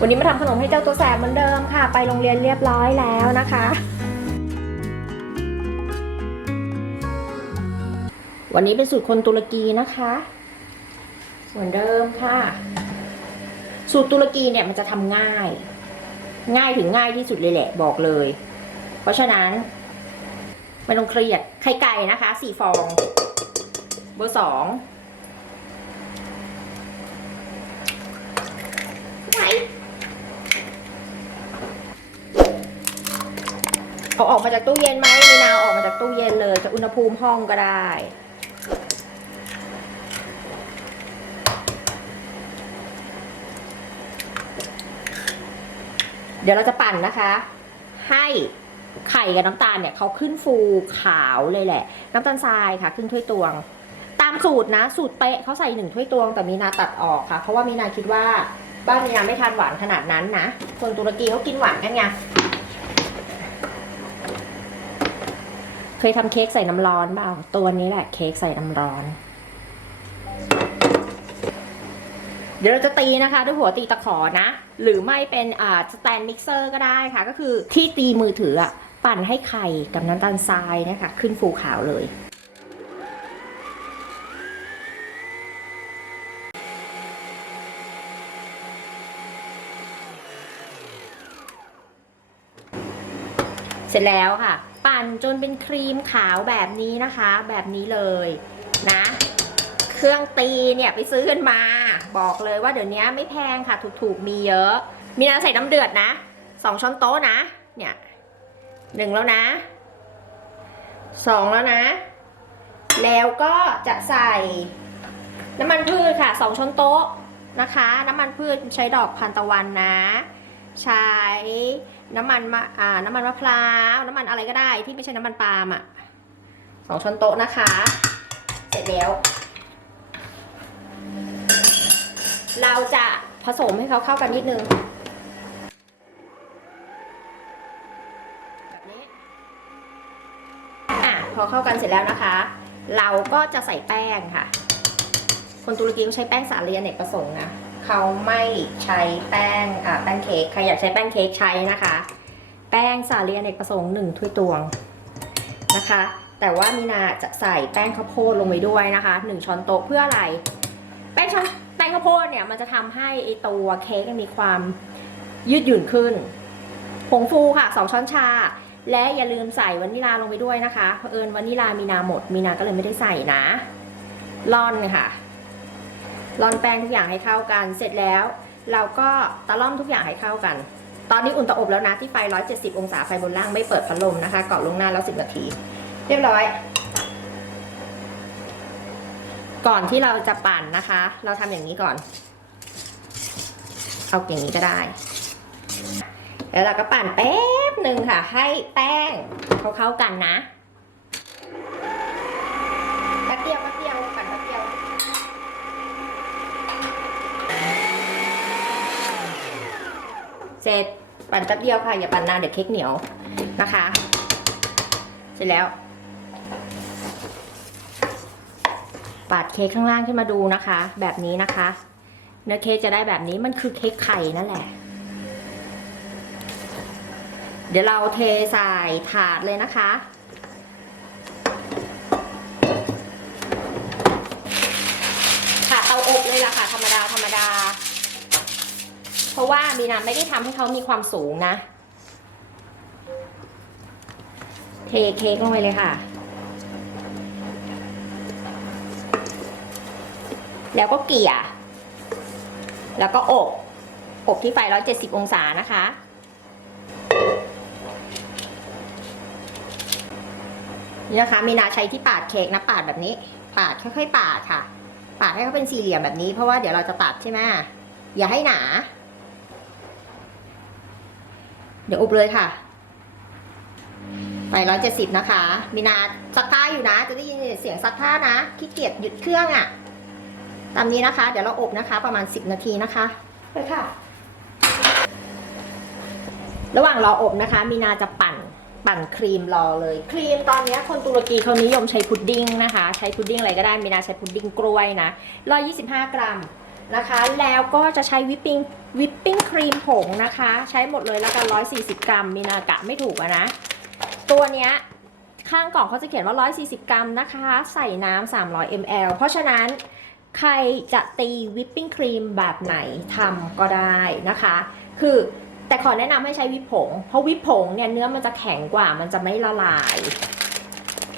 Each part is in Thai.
วันนี้มาทำขนมให้เจ้าตัวแสบเหมือนเดิมค่ะ ไปโรงเรียนเรียบร้อยแล้วนะคะ วันนี้เป็นสูตรคนตุรกีนะคะเหมือนเดิมค่ะ สูตรตุรกีเนี่ยมันจะทำง่าย ง่ายถึงง่ายที่สุดเลยแหละบอกเลย เพราะฉะนั้นไม่ต้องเครียดไข่ไก่นะคะสี่ฟอง เบอร์สองไหน เอาออกมาจากตู้เย็นไหมมีนาวออกมาจากตู้เย็นเลยจะอุณหภูมิห้องก็ได้ เดี๋ยวเราจะปั่นนะคะ ให้ไข่กับน้ำตาลเนี่ยเขาขึ้นฟูขาวเลยแหละ น้ำตาลทรายค่ะครึ่งถ้วยตวง ตามสูตรนะ สูตรเป๊ะเขาใส่หนึ่งถ้วยตวง แต่มีนาตัดออกค่ะ เพราะว่ามีนาคิดว่าบ้านมีนาไม่ทานหวานขนาดนั้นนะคนตุรกีเขากินหวานกันไง เคยทำเค้กใส่น้ำร้อนเปล่าตัวนี้แหละเค้กใส่น้ำร้อน เดี๋ยวเราจะตีนะคะด้วยหัวตีตะขอนะ หรือไม่เป็นอ่าสแตนมิกเซอร์ก็ได้ค่ะ ก็คือที่ตีมือถืออะปั่นให้ไข่กับน้ำตาลทรายนะคะ ขึ้นฟูขาวเลยเสร็จแล้วค่ะ ปั่นจนเป็นครีมขาวแบบนี้นะคะ แบบนี้เลยนะ เครื่องตีเนี่ยไปซื้อกันมา บอกเลยว่าเดี๋ยวนี้ไม่แพงค่ะ ถูกๆมีเยอะ มีน้ำใส่น้ำเดือดนะสองช้อนโต๊ะนะ เนี่ยหนึ่งแล้วนะสองแล้วนะ แล้วก็จะใส่น้ำมันพืชค่ะสองช้อนโต๊ะนะคะ น้ำมันพืชใช้ดอกพันตะวันนะ ใช้น้ำมันมะอ่าน้ำมันมะพร้าวน้ำมันอะไรก็ได้ที่ไม่ใช่น้ำมันปาล์มอะสองช้อนโต๊ะนะคะ เสร็จแล้ว เราจะผสมให้เขาเข้ากันนิดนึงแบบนี้อะพอเข้ากันเสร็จแล้วนะคะ เราก็จะใส่แป้งค่ะ คนตุรกีเขาใช้แป้งสาลีอเนกประสงค์นะ เขาไม่ใช้แป้งอ่าแป้งเค้กใครอยากใช้แป้งเค้กใช้นะคะ แป้งสาลีอเนกประสงค์หนึ่งถ้วยตวงนะคะ แต่ว่ามีนาจะใส่แป้งข้าวโพดลงไปด้วยนะคะหนึ่งช้อนโต๊ะเพื่ออะไร แป้งช้อนแป้งข้าวโพดเนี่ยมันจะทำให้ไอตัวเค้กมีความยืดหยุ่นขึ้นผงฟูค่ะสองช้อนชา และอย่าลืมใส่วานิลาลงไปด้วยนะคะเผอิญวานิลามีนาหมด มีนาก็เลยไม่ได้ใส่นะร่อนค่ะ ร่อนแป้งทุกอย่างให้เข้ากัน เสร็จแล้ว เราก็ตะล่อมทุกอย่างให้เข้ากัน ตอนนี้อุ่นเตาอบแล้วนะที่ไฟ 170 องศาไฟบนล่างไม่เปิดพัดลมนะคะก่อนลงหน้าแล้ว 10 นาที เรียบร้อย ก่อนที่เราจะปั่นนะคะ เราทำอย่างนี้ก่อน เอาอย่างนี้ก็ได้ แล้วเราก็ปั่นแป๊บหนึ่งค่ะ ให้แป้งเขาเข้ากันนะแป๊บเดียวแป๊บเดียวปั่นแป๊บเดียว เสร็จปั่นแป๊บเดียวค่ะ อย่าปั่นนานเดี๋ยวเค้กเหนียวนะคะ เสร็จแล้ว ปาดเค้กข้างล่างขึ้นมาดูนะคะ แบบนี้นะคะ เนื้อเค้กจะได้แบบนี้มันคือเค้กไข่นั่นแหละ เดี๋ยวเราเทใส่ถาดเลยนะคะถาดเตาอบเลยล่ะค่ะ ธรรมดาธรรมดา ราะว่ามีนาไม่ได้ทำให้เขามีความสูงนะ เทเค้กลงไปเลยค่ะ แล้วก็เกี่ย แล้วก็อบ อบที่ไฟ 170 องศานะคะนี่นะคะมีนาใช้ที่ปาดเค้กนะปาดแบบนี้ ปาดค่อยๆปาดค่ะ ปาดให้เขาเป็นสี่เหลี่ยมแบบนี้เพราะว่าเดี๋ยวเราจะตัดใช่ไหมอย่าให้หนา เดี๋ยวอบเลยค่ะ ไปร้อยเจ็ดสิบนะคะ มีนาซักผ้าอยู่นะ จะได้ยินเสียงซักผ้านะ ขี้เกียจหยุดเครื่องอะ่ะ ตามนี้นะคะ เดี๋ยวเราอบนะคะ ประมาณสิบนาทีนะคะ ไปค่ะ ระหว่างรออบนะคะ มีนาจะปั่นปั่นครีมรอเลย ครีมตอนนี้คนตุรกีเขานิยมใช้พุดดิ้งนะคะ ใช้พุดดิ้งอะไรก็ได้ มีนาใช้พุดดิ้งกล้วยนะ125 กรัม นะคะ แล้วก็จะใช้วิปปิ้งวิปปิ้งครีมผงนะคะ ใช้หมดเลยแล้วกัน 140 กรัม มีนากะไม่ถูกอะนะ ตัวเนี้ยข้างกล่องเขาจะเขียนว่า 140 กรัมนะคะ ใส่น้ำ300 ml เพราะฉะนั้นใครจะตีวิปปิ้งครีมแบบไหนทำก็ได้นะคะ คือแต่ขอแนะนำให้ใช้วิปผง เพราะวิปผงเนี่ยเนื้อมันจะแข็งกว่ามันจะไม่ละลาย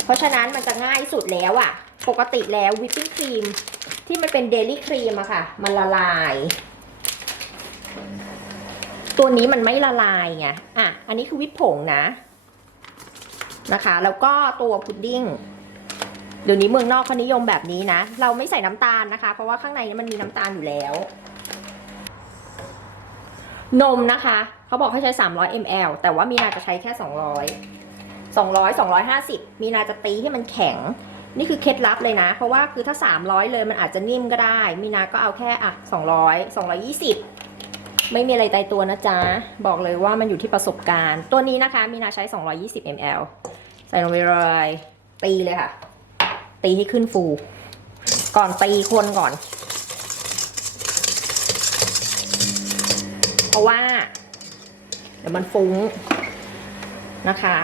เพราะฉะนั้นมันจะง่ายสุดแล้วอะปกติแล้ววิปปิ้งครีม ที่มันเป็นเดลี่ครีมอะค่ะ มันละลาย ตัวนี้มันไม่ละลายไงอะ อันนี้คือวิปผงนะนะคะ แล้วก็ตัวพุดดิ้งเดี๋ยวนี้เมืองนอกเขานิยมแบบนี้นะ เราไม่ใส่น้ำตาลนะคะ เพราะว่าข้างในนี้มันมีน้ำตาลอยู่แล้ว นมนะคะ เขาบอกให้ใช้ 300 ml แต่ว่ามีนาจะใช้แค่ 200 200 250 มีนาจะตีให้มันแข็ง นี่คือเคล็ดลับเลยนะ เพราะว่าคือถ้า 300 เลยมันอาจจะนิ่มก็ได้ มีนาก็เอาแค่อะ200 220 ไม่มีอะไรตายตัวนะจ๊ะ บอกเลยว่ามันอยู่ที่ประสบการณ์ ตัวนี้นะคะ มีนาใช้ 220 ml ใส่ลงไปเลยตีเลยค่ะ ตีให้ขึ้นฟู ก่อนตีคนก่อน เพราะว่า เดี๋ยวมันฟุ้งนะคะ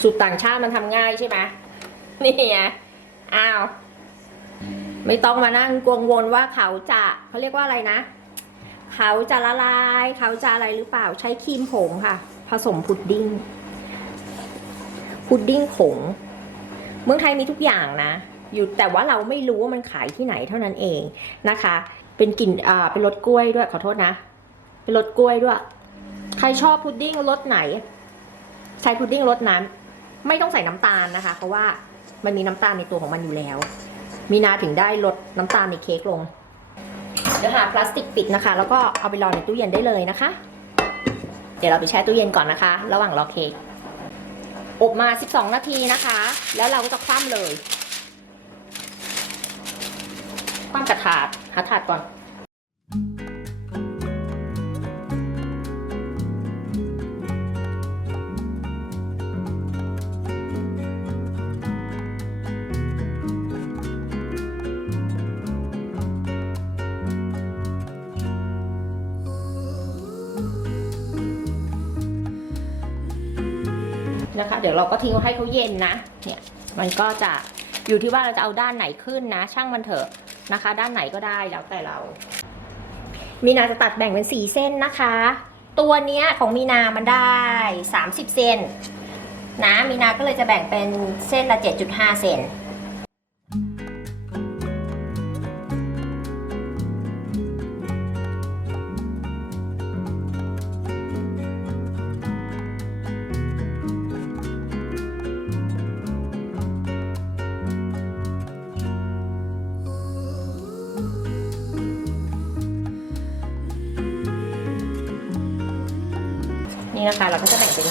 สูตรต่างชาติมันทำง่ายใช่ไหมนี่ไงอ้าว ไม่ต้องมานั่งกังวลว่าเขาจะเขาเรียกว่าอะไรนะ เขาจะละลาย เขาจะอะไรหรือเปล่าใช้ครีมผงค่ะ ผสมพุดดิ้งพุดดิ้งผงเมืองไทยมีทุกอย่างนะ อยู่แต่ว่าเราไม่รู้ว่ามันขายที่ไหนเท่านั้นเองนะคะ เป็นกลิ่นอ่าเป็นรสกล้วยด้วยขอโทษนะ เป็นรสกล้วยด้วย ใครชอบพุดดิ้งรสไหน ใช้พุดดิ้งรสนั้น ไม่ต้องใส่น้ำตาลนะคะ เพราะว่ามันมีน้ำตาลในตัวของมันอยู่แล้ว มีนาถึงได้ลดน้ำตาลในเค้กลง เดี๋ยวหาพลาสติกปิดนะคะ แล้วก็เอาไปรอในตู้เย็นได้เลยนะคะ เดี๋ยวเราไปแช่ตู้เย็นก่อนนะคะ ระหว่างรอเค้กอบมา 12 นาทีนะคะ แล้วเราก็จะคว่ำเลย คว่ำกระถาดหาถาดก่อน นะคะ เดี๋ยวเราก็ทิ้งไว้ให้เขาเย็นนะ เนี่ย มันก็จะอยู่ที่ว่าเราจะเอาด้านไหนขึ้นนะ ช่างมันเถอะนะคะ ด้านไหนก็ได้แล้วแต่เรา มีนาจะตัดแบ่งเป็นสี่เส้นนะคะ ตัวเนี้ยของมีนามันได้ 30 เซนนะ มีนาก็เลยจะแบ่งเป็นเส้นละ 7.5 เซน นี่นะคะ เราก็จะแบ่งเป็น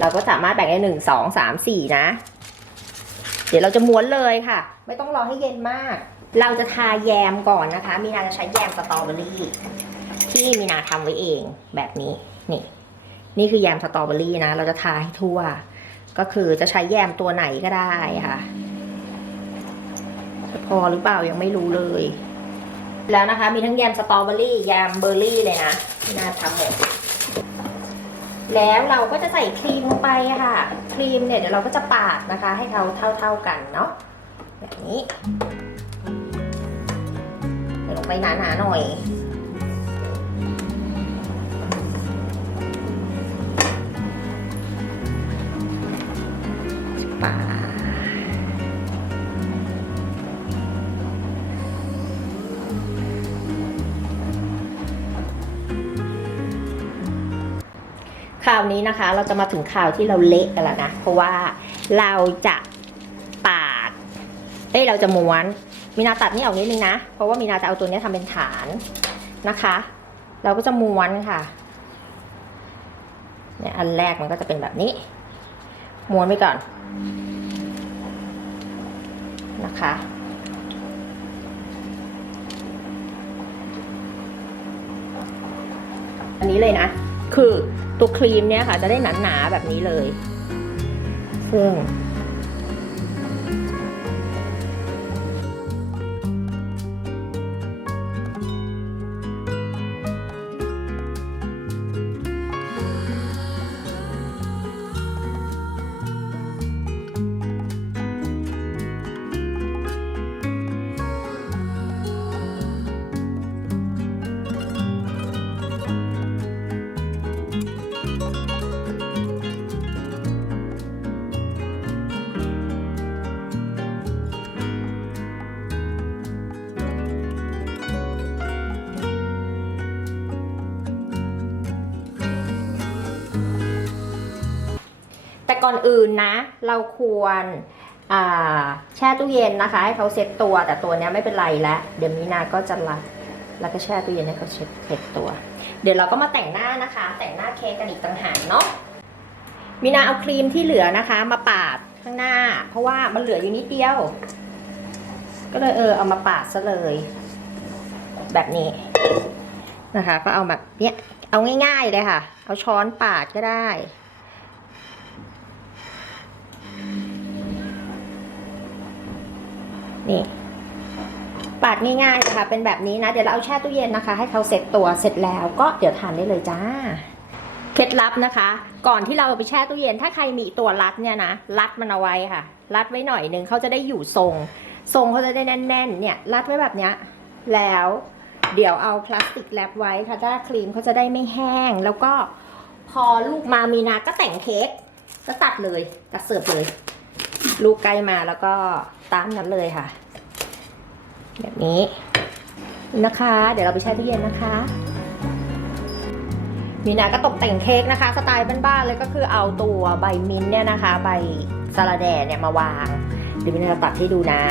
เราก็สามารถแบ่งได้หนึ่งสองสามสี่นะ เดี๋ยวเราจะม้วนเลยค่ะ ไม่ต้องรอให้เย็นมาก เราจะทาแยมก่อนนะคะ มีนาจะใช้แยมสตรอเบอรี่ ที่มีนาทำไว้เองแบบนี้ นี่ นี่คือแยมสตรอเบอรี่นะ เราจะทาให้ทั่ว ก็คือจะใช้แยมตัวไหนก็ได้ค่ะ พอหรือเปล่ายังไม่รู้เลยแล้วนะคะ มีทั้งแยมสตรอเบอรี่แยมเบอร์รี่เลยนะมีนาทำหมด แล้วเราก็จะใส่ครีมลงไปค่ะ ครีมเนี่ยเดี๋ยวเราก็จะปาดนะคะ ให้เขาเท่า ๆกันเนาะแบบนี้ใส่ลงไปหนาๆหน่อยปาด คราวนี้นะคะ เราจะมาถึงข่าวที่เราเละกันแล้วนะ เพราะว่าเราจะปาด เอ้ยเราจะม้วน มีนาตัดนี่ออกนิดนึงนะ เพราะว่ามีนาจะเอาตัวนี้ยทำเป็นฐานนะคะ เราก็จะม้วนค่ะ เนี่ยอันแรกมันก็จะเป็นแบบนี้ ม้วนไปก่อนนะคะอันนี้เลยนะ คือตัวครีมเนี่ยค่ะจะได้หนาๆแบบนี้เลยซึ่ง ก่อนอื่นนะ เราควรแช่ตู้เย็นนะคะ ให้เขาเซ็ตตัวแต่ตัวนี้ไม่เป็นไรแล้วเดี๋ยวมีนาก็จะรัดแล้วก็แช่ตู้เย็นให้เขาเช็ดเซ็ตตัว เดี๋ยวเราก็มาแต่งหน้านะคะ แต่งหน้าเค้กกันอีกต่างหากเนาะมีนาเอาครีมที่เหลือนะคะ มาปาดข้างหน้า เพราะว่ามันเหลืออยู่นิดเดียว ก็เลยเออเอามาปาดซะเลย แบบนี้นะคะ ก็เอาแบบเนี้ยเอาง่าย ๆเลยค่ะ เอาช้อนปาดก็ได้ นี่ปาดง่ายๆนะคะเป็นแบบนี้นะ เดี๋ยวเราเอาแช่ตู้เย็นนะคะ ให้เขาเสร็จตัวเสร็จแล้วก็เดี๋ยวทานได้เลยจ้า เคล็ดลับนะคะ ก่อนที่เราไปแช่ตู้เย็น ถ้าใครมีตัวรัดเนี่ยนะรัดมันเอาไว้ค่ะ รัดไว้หน่อยหนึ่งเขาจะได้อยู่ทรง ทรงเขาจะได้แน่นๆ เนี่ยรัดไว้แบบเนี้ยแล้วเดี๋ยวเอาพลาสติกแรปไว้ค่ะถ้าครีมเขาจะได้ไม่แห้ง แล้วก็พอลูกมามีนาก็แต่งเค้กก็ตัดเลยตัดเสิร์ฟเลย ลูกใกล้มาแล้วก็ตามนั้นเลยค่ะ แบบนี้นะคะ เดี๋ยวเราไปแช่ตู้เย็นนะคะมีนาก็ตกแต่งเค้กนะคะ สไตล์บ้านๆเลยก็คือเอาตัวใบมิ้นเนี่ยนะคะ ใบสาลาแดเนี่ยมาวางเดี๋ยวมีนาจะตัดให้ดูนะ